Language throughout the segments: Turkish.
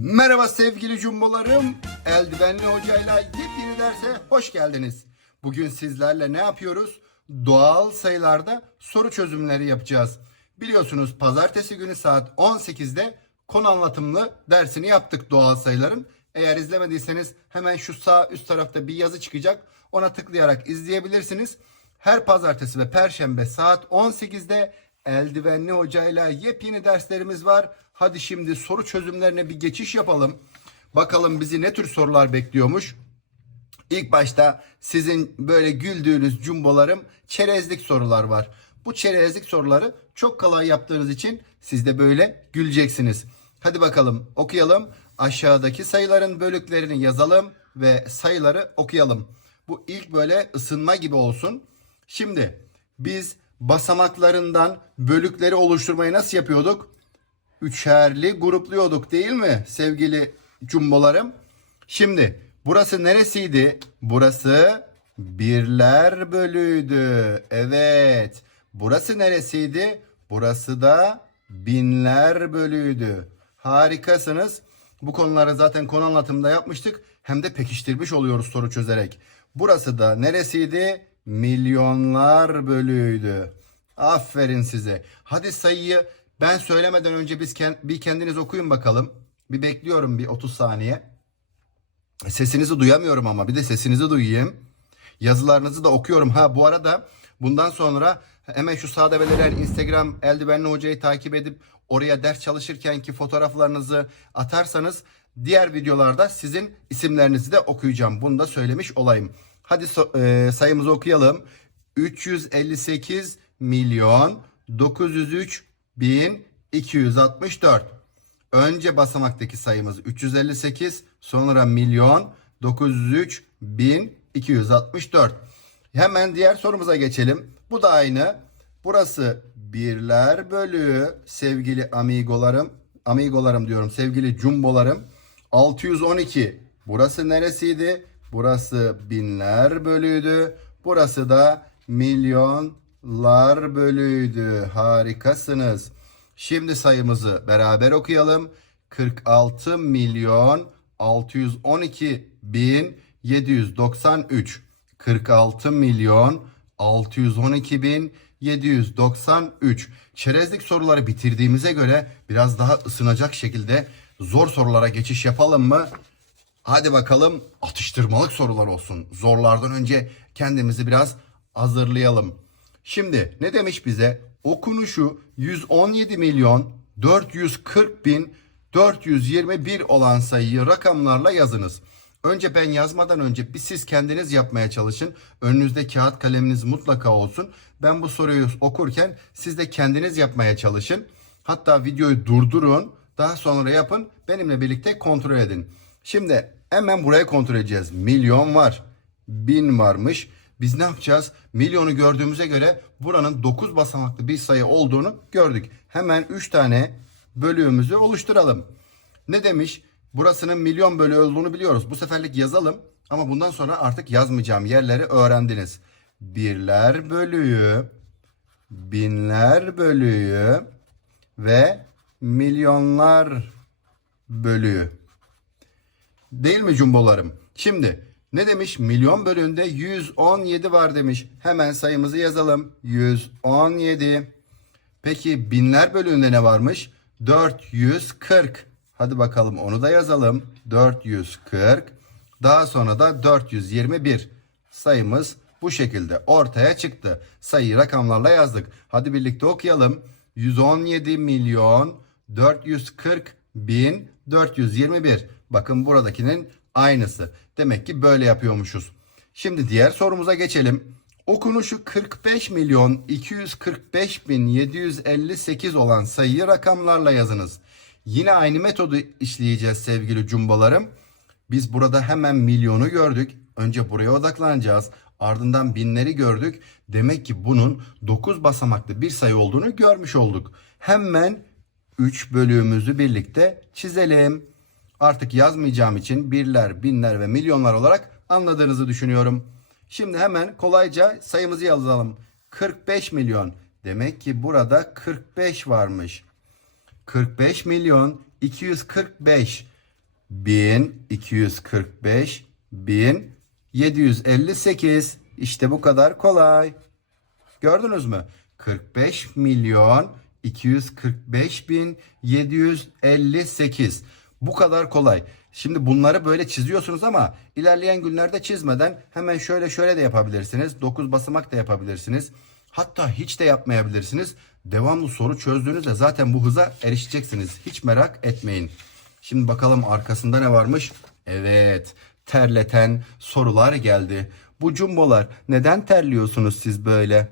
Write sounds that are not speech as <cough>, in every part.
Merhaba sevgili cumbolarım. Eldivenli hocayla yepyeni derse hoş geldiniz. Bugün sizlerle ne yapıyoruz? Doğal sayılarda soru çözümleri yapacağız. Biliyorsunuz pazartesi günü saat 18'de konu anlatımlı dersini yaptık doğal sayıların. Eğer izlemediyseniz hemen şu sağ üst tarafta bir yazı çıkacak. Ona tıklayarak izleyebilirsiniz. Her pazartesi ve perşembe saat 18'de eldivenli hocayla yepyeni derslerimiz var. Hadi şimdi soru çözümlerine bir geçiş yapalım. Bakalım bizi ne tür sorular bekliyormuş. İlk başta sizin böyle güldüğünüz cumbolarım çerezlik sorular var. Bu çerezlik soruları çok kolay yaptığınız için siz de böyle güleceksiniz. Hadi bakalım okuyalım. Aşağıdaki sayıların bölüklerini yazalım ve sayıları okuyalım. Bu ilk böyle ısınma gibi olsun. Şimdi biz basamaklarından bölükleri oluşturmayı nasıl yapıyorduk? Üçerli grupluyorduk değil mi sevgili cumbolarım? Şimdi burası neresiydi? Burası birler bölüydü. Evet. Burası neresiydi? Burası da binler bölüydü. Harikasınız. Bu konuları zaten konu anlatımında yapmıştık. Hem de pekiştirmiş oluyoruz soru çözerek. Burası da neresiydi? Milyonlar bölüydü. Aferin size. Hadi sayıyı ben söylemeden önce biz kend- bir kendiniz okuyun bakalım. Bir bekliyorum bir 30 saniye. Sesinizi duyamıyorum ama bir de sesinizi duyayım. Yazılarınızı da okuyorum. Ha bu arada bundan sonra hemen şu sağda belirlen Instagram eldivenli hocayı takip edip oraya ders çalışırken ki fotoğraflarınızı atarsanız diğer videolarda sizin isimlerinizi de okuyacağım. Bunu da söylemiş olayım. Hadi so- e, sayımızı okuyalım. 358 milyon 903 bin 264. Önce basamaktaki sayımız 358, sonra milyon 903 bin 264. Hemen diğer sorumuza geçelim. Bu da aynı. Burası birler bölüğü sevgili amigolarım. Amigolarım diyorum sevgili cumbolarım. 612. Burası neresiydi? Burası binler bölüydü. Burası da milyonlar bölüydü. Harikasınız. Şimdi sayımızı beraber okuyalım. 46 milyon 612 bin 793. 46 milyon 612 bin 793. Çerezlik soruları bitirdiğimize göre biraz daha ısınacak şekilde zor sorulara geçiş yapalım mı? Hadi bakalım atıştırmalık sorular olsun. Zorlardan önce kendimizi biraz hazırlayalım. Şimdi ne demiş bize? Okunuşu 117 milyon 440 bin 421 olan sayıyı rakamlarla yazınız. Önce ben yazmadan önce bir siz kendiniz yapmaya çalışın. Önünüzde kağıt kaleminiz mutlaka olsun. Ben bu soruyu okurken siz de kendiniz yapmaya çalışın. Hatta videoyu durdurun. Daha sonra yapın. Benimle birlikte kontrol edin. Şimdi hemen buraya kontrol edeceğiz. Milyon var. Bin varmış. Biz ne yapacağız? Milyonu gördüğümüze göre buranın 9 basamaklı bir sayı olduğunu gördük. Hemen 3 tane bölüğümüzü oluşturalım. Ne demiş? Burasının milyon bölü olduğunu biliyoruz. Bu seferlik yazalım. Ama bundan sonra artık yazmayacağım yerleri öğrendiniz. Birler bölüğü, binler bölüğü ve milyonlar bölüğü. Değil mi cumbolarım? Şimdi ne demiş? Milyon bölüğünde 117 var demiş. Hemen sayımızı yazalım. 117. Peki binler bölüğünde ne varmış? 440. Hadi bakalım onu da yazalım. 440. Daha sonra da 421. Sayımız bu şekilde ortaya çıktı. Sayıyı rakamlarla yazdık. Hadi birlikte okuyalım. 117 milyon 440 bin 421. Bakın buradakinin aynısı. Demek ki böyle yapıyormuşuz. Şimdi diğer sorumuza geçelim. Okunuşu 45 milyon 245 bin 758 olan sayıyı rakamlarla yazınız. Yine aynı metodu işleyeceğiz sevgili cumbalarım. Biz burada hemen milyonu gördük. Önce buraya odaklanacağız. Ardından binleri gördük. Demek ki bunun 9 basamaklı bir sayı olduğunu görmüş olduk. Hemen 3 bölüğümüzü birlikte çizelim. Artık yazmayacağım için birler, binler ve milyonlar olarak anladığınızı düşünüyorum. Şimdi hemen kolayca sayımızı yazalım. 45 milyon. Demek ki burada 45 varmış. 45 milyon 245 1245 1758. İşte bu kadar kolay. Gördünüz mü? 45 milyon 245 bin 758. Bu kadar kolay. Şimdi bunları böyle çiziyorsunuz ama ilerleyen günlerde çizmeden hemen şöyle şöyle de yapabilirsiniz. 9 basamak da yapabilirsiniz. Hatta hiç de yapmayabilirsiniz. Devamlı soru çözdüğünüzde zaten bu hıza erişeceksiniz. Hiç merak etmeyin. Şimdi bakalım arkasında ne varmış? Evet, terleten sorular geldi. Bu cumbolar neden terliyorsunuz siz böyle?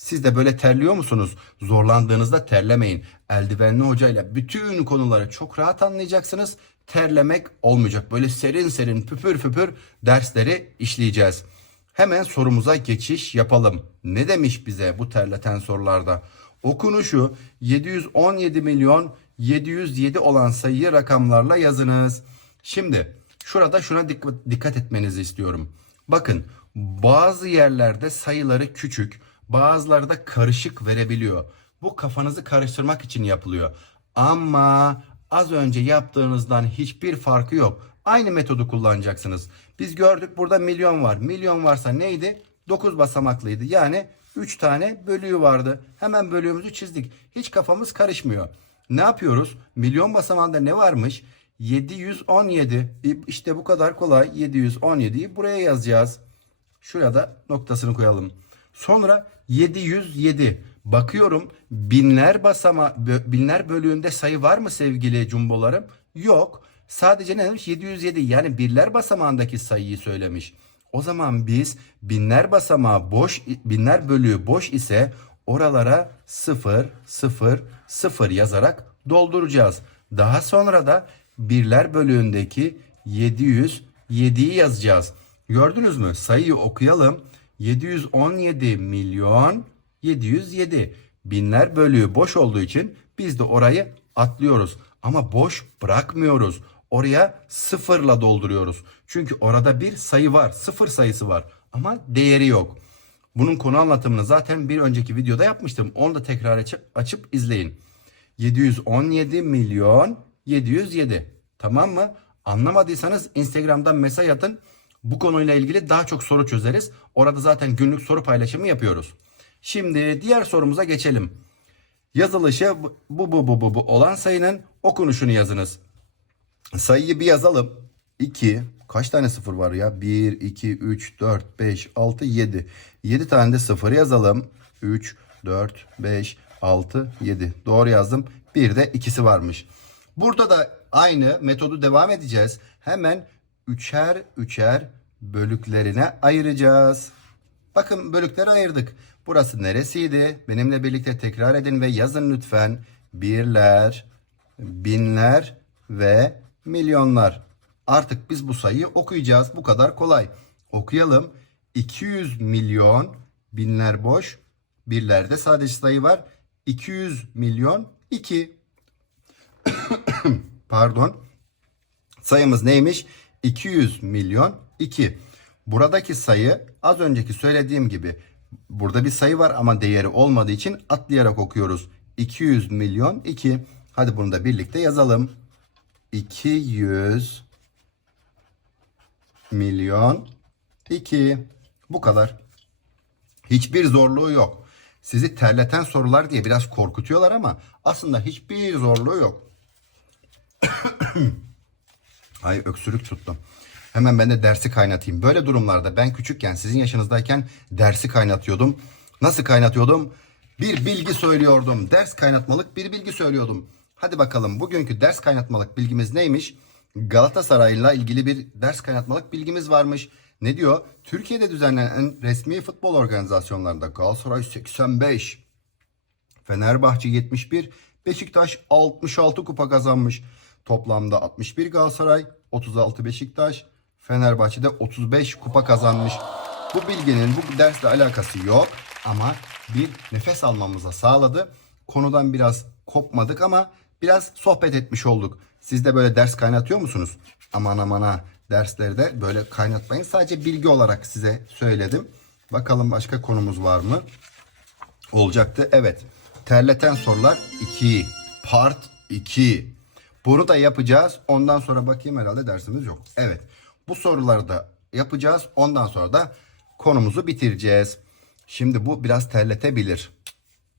Siz de böyle terliyor musunuz? Zorlandığınızda terlemeyin. Eldivenli hocayla bütün konuları çok rahat anlayacaksınız. Terlemek olmayacak. Böyle serin serin püpür püpür dersleri işleyeceğiz. Hemen sorumuza geçiş yapalım. Ne demiş bize bu terleten sorularda? Okunuşu 717 milyon 707 olan sayıyı rakamlarla yazınız. Şimdi şurada şuna dikkat, etmenizi istiyorum. Bakın bazı yerlerde sayıları küçük, bazıları da karışık verebiliyor. Bu kafanızı karıştırmak için yapılıyor. Ama az önce yaptığınızdan hiçbir farkı yok. Aynı metodu kullanacaksınız. Biz gördük burada milyon var. Milyon varsa neydi? 9 basamaklıydı. Yani 3 tane bölüğü vardı. Hemen bölüğümüzü çizdik. Hiç kafamız karışmıyor. Ne yapıyoruz? Milyon basamağında ne varmış? 717. İşte bu kadar kolay. 717'yi buraya yazacağız. Şurada noktasını koyalım. Sonra 707. Bakıyorum binler basama binler bölüğünde sayı var mı sevgili cumbolarım? Yok. Sadece ne demiş? 707 yani birler basamağındaki sayıyı söylemiş. O zaman biz binler basamağı boş binler bölüğü boş ise oralara 0 0 0 yazarak dolduracağız. Daha sonra da birler bölüğündeki 707'yi yazacağız. Gördünüz mü? Sayıyı okuyalım. 717 milyon 707. Binler bölüğü boş olduğu için biz de orayı atlıyoruz. Ama boş bırakmıyoruz. Oraya sıfırla dolduruyoruz. Çünkü orada bir sayı var. Sıfır sayısı var. Ama değeri yok. Bunun konu anlatımını zaten bir önceki videoda yapmıştım. Onu da tekrar açıp, açıp izleyin. 717 milyon 707. Tamam mı? Anlamadıysanız Instagram'dan mesaj atın. Bu konuyla ilgili daha çok soru çözeriz. Orada zaten günlük soru paylaşımı yapıyoruz. Şimdi diğer sorumuza geçelim. Yazılışı bu bu bu bu, bu olan sayının okunuşunu yazınız. Sayıyı bir yazalım. 2 kaç tane sıfır var ya? 1 2 3 4 5 6 7. 7 tane de sıfır yazalım. 3 4 5 6 7. Doğru yazdım. Bir de ikisi varmış. Burada da aynı metodu devam edeceğiz. Hemen üçer üçer bölüklerine ayıracağız. Bakın bölükleri ayırdık. Burası neresiydi? Benimle birlikte tekrar edin ve yazın lütfen. Birler, binler ve milyonlar. Artık biz bu sayıyı okuyacağız. Bu kadar kolay. Okuyalım. 200 milyon binler boş. Birlerde sadece sayı var. 200 milyon 2. <coughs> Pardon. Sayımız neymiş? 200 milyon 2. Buradaki sayı az önceki söylediğim gibi burada bir sayı var ama değeri olmadığı için atlayarak okuyoruz. 200 milyon 2. Hadi bunu da birlikte yazalım. 200 milyon 2. Bu kadar. Hiçbir zorluğu yok. Sizi terleten sorular diye biraz korkutuyorlar ama aslında hiçbir zorluğu yok. <coughs> Ay öksürük tuttum. Hemen ben de dersi kaynatayım. Böyle durumlarda ben küçükken sizin yaşınızdayken dersi kaynatıyordum. Nasıl kaynatıyordum? Bir bilgi söylüyordum. Ders kaynatmalık bir bilgi söylüyordum. Hadi bakalım bugünkü ders kaynatmalık bilgimiz neymiş? Galatasaray'la ilgili bir ders kaynatmalık bilgimiz varmış. Ne diyor? Türkiye'de düzenlenen resmi futbol organizasyonlarında Galatasaray 85, Fenerbahçe 71, Beşiktaş 66 kupa kazanmış. Toplamda 61 Galatasaray, 36 Beşiktaş, Fenerbahçe'de 35 kupa kazanmış. Bu bilginin bu dersle alakası yok ama bir nefes almamıza sağladı. Konudan biraz kopmadık ama biraz sohbet etmiş olduk. Siz de böyle ders kaynatıyor musunuz? Aman aman ha derslerde böyle kaynatmayın. Sadece bilgi olarak size söyledim. Bakalım başka konumuz var mı? Olacaktı. Evet. Terleten sorular 2. Part 2. Bunu da yapacağız. Ondan sonra bakayım herhalde dersimiz yok. Evet. Bu soruları da yapacağız. Ondan sonra da konumuzu bitireceğiz. Şimdi bu biraz terletebilir.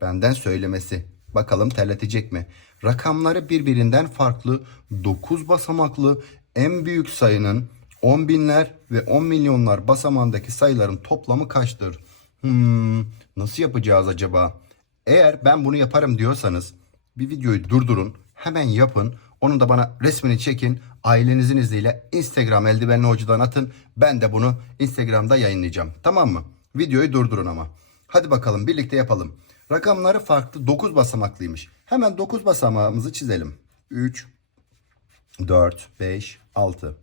Benden söylemesi. Bakalım terletecek mi? Rakamları birbirinden farklı 9 basamaklı en büyük sayının 10 binler ve 10 milyonlar basamağındaki sayıların toplamı kaçtır? Hmm, nasıl yapacağız acaba? Eğer ben bunu yaparım diyorsanız bir videoyu durdurun. Hemen yapın. Onu da bana resmini çekin. Ailenizin izniyle Instagram eldivenli hocadan atın. Ben de bunu Instagram'da yayınlayacağım. Tamam mı? Videoyu durdurun ama. Hadi bakalım birlikte yapalım. Rakamları farklı 9 basamaklıymış. Hemen 9 basamağımızı çizelim. 3, 4, 5, 6,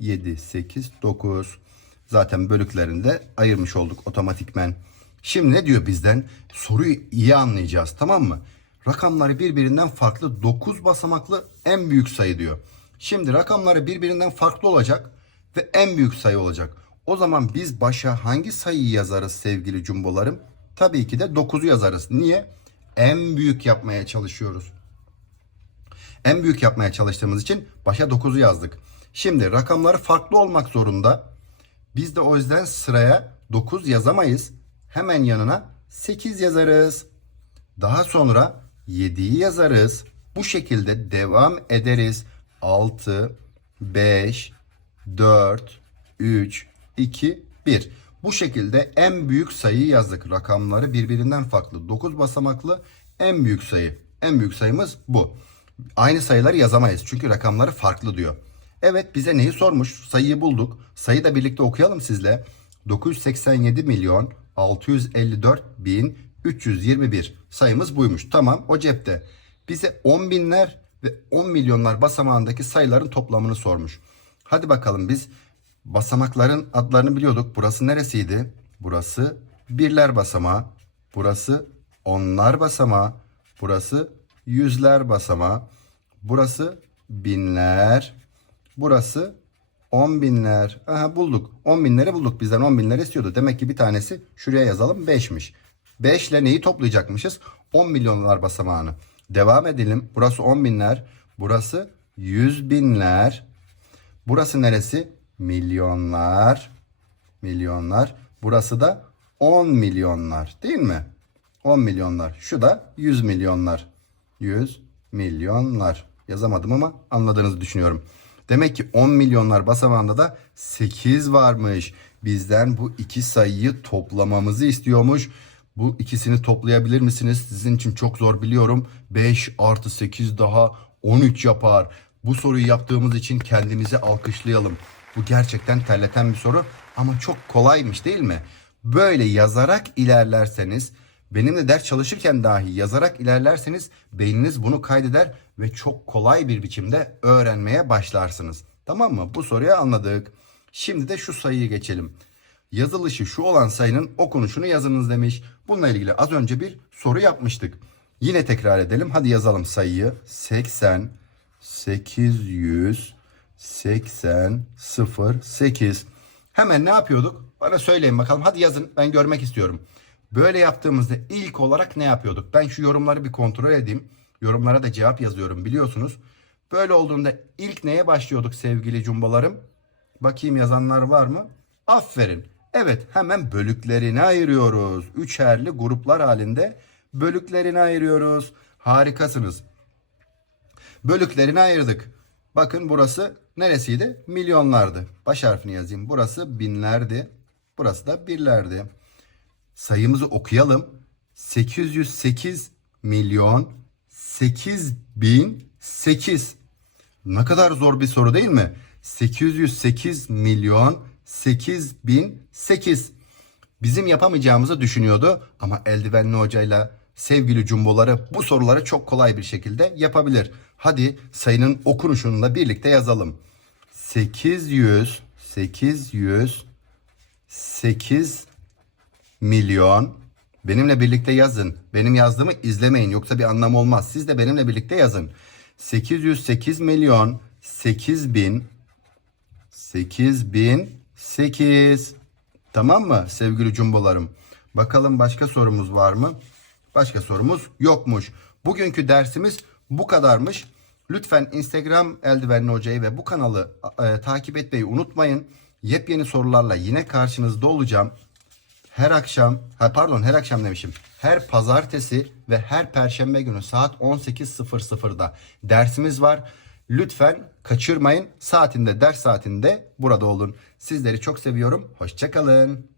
7, 8, 9. Zaten bölüklerinde ayırmış olduk otomatikmen. Şimdi ne diyor bizden? Soruyu iyi anlayacağız tamam mı? Rakamları birbirinden farklı 9 basamaklı en büyük sayı diyor. Şimdi rakamları birbirinden farklı olacak ve en büyük sayı olacak. O zaman biz başa hangi sayıyı yazarız sevgili cumbolarım? Tabii ki de 9'u yazarız. Niye? En büyük yapmaya çalışıyoruz. En büyük yapmaya çalıştığımız için başa 9'u yazdık. Şimdi rakamları farklı olmak zorunda. Biz de o yüzden sıraya 9 yazamayız. Hemen yanına 8 yazarız. Daha sonra 7'yi yazarız. Bu şekilde devam ederiz. 6, 5, 4, 3, 2, 1. Bu şekilde en büyük sayıyı yazdık. Rakamları birbirinden farklı. 9 basamaklı en büyük sayı. En büyük sayımız bu. Aynı sayıları yazamayız. Çünkü rakamları farklı diyor. Evet bize neyi sormuş? Sayıyı bulduk. Sayıyı da birlikte okuyalım sizle. 987 milyon 654 bin 321 sayımız buymuş. Tamam o cepte. Bize 10 binler ve 10 milyonlar basamağındaki sayıların toplamını sormuş. Hadi bakalım biz basamakların adlarını biliyorduk. Burası neresiydi? Burası birler basamağı. Burası onlar basamağı. Burası yüzler basamağı. Burası binler. Burası on binler. Aha bulduk. On binleri bulduk. Bizden on binler istiyordu. Demek ki bir tanesi şuraya yazalım 5'miş. 5 ile neyi toplayacakmışız? 10 milyonlar basamağını. Devam edelim. Burası 10 binler. Burası 100 binler. Burası neresi? Milyonlar. Milyonlar. Burası da 10 milyonlar. Değil mi? 10 milyonlar. Şu da 100 milyonlar. 100 milyonlar. Yazamadım ama anladığınızı düşünüyorum. Demek ki 10 milyonlar basamağında da 8 varmış. Bizden bu iki sayıyı toplamamızı istiyormuş. Bu ikisini toplayabilir misiniz? Sizin için çok zor biliyorum. 5 artı 8 daha 13 yapar. Bu soruyu yaptığımız için kendimizi alkışlayalım. Bu gerçekten terleten bir soru ama çok kolaymış değil mi? Böyle yazarak ilerlerseniz benimle ders çalışırken dahi yazarak ilerlerseniz beyniniz bunu kaydeder ve çok kolay bir biçimde öğrenmeye başlarsınız. Tamam mı? Bu soruyu anladık. Şimdi de şu sayıyı geçelim. Yazılışı şu olan sayının okunuşunu yazınız demiş. Bununla ilgili az önce bir soru yapmıştık. Yine tekrar edelim. Hadi yazalım sayıyı. 80 800 80 0 8. Hemen ne yapıyorduk? Bana söyleyin bakalım. Hadi yazın. Ben görmek istiyorum. Böyle yaptığımızda ilk olarak ne yapıyorduk? Ben şu yorumları bir kontrol edeyim. Yorumlara da cevap yazıyorum biliyorsunuz. Böyle olduğunda ilk neye başlıyorduk sevgili cumbalarım? Bakayım yazanlar var mı? Aferin. Evet hemen bölüklerine ayırıyoruz. Üçerli gruplar halinde bölüklerine ayırıyoruz. Harikasınız. Bölüklerini ayırdık. Bakın burası neresiydi? Milyonlardı. Baş harfini yazayım. Burası binlerdi. Burası da birlerdi. Sayımızı okuyalım. 808 milyon 8 bin 8. Ne kadar zor bir soru değil mi? 808 milyon 8 bin 8. Bizim yapamayacağımızı düşünüyordu ama eldivenli hocayla sevgili cumboları bu soruları çok kolay bir şekilde yapabilir. Hadi sayının okunuşunu da birlikte yazalım. 800 800 8 milyon benimle birlikte yazın. Benim yazdığımı izlemeyin yoksa bir anlam olmaz. Siz de benimle birlikte yazın. 808 milyon 8 bin 8 bin 8. Tamam mı sevgili cumbolarım? Bakalım başka sorumuz var mı? Başka sorumuz yokmuş. Bugünkü dersimiz bu kadarmış. Lütfen Instagram Eldivenli Hoca'yı ve bu kanalı e, takip etmeyi unutmayın. Yepyeni sorularla yine karşınızda olacağım. Her akşam, ha pardon her akşam demişim. Her pazartesi ve her perşembe günü saat 18.00'da dersimiz var. Lütfen kaçırmayın. Saatinde, ders saatinde burada olun. Sizleri çok seviyorum. Hoşçakalın.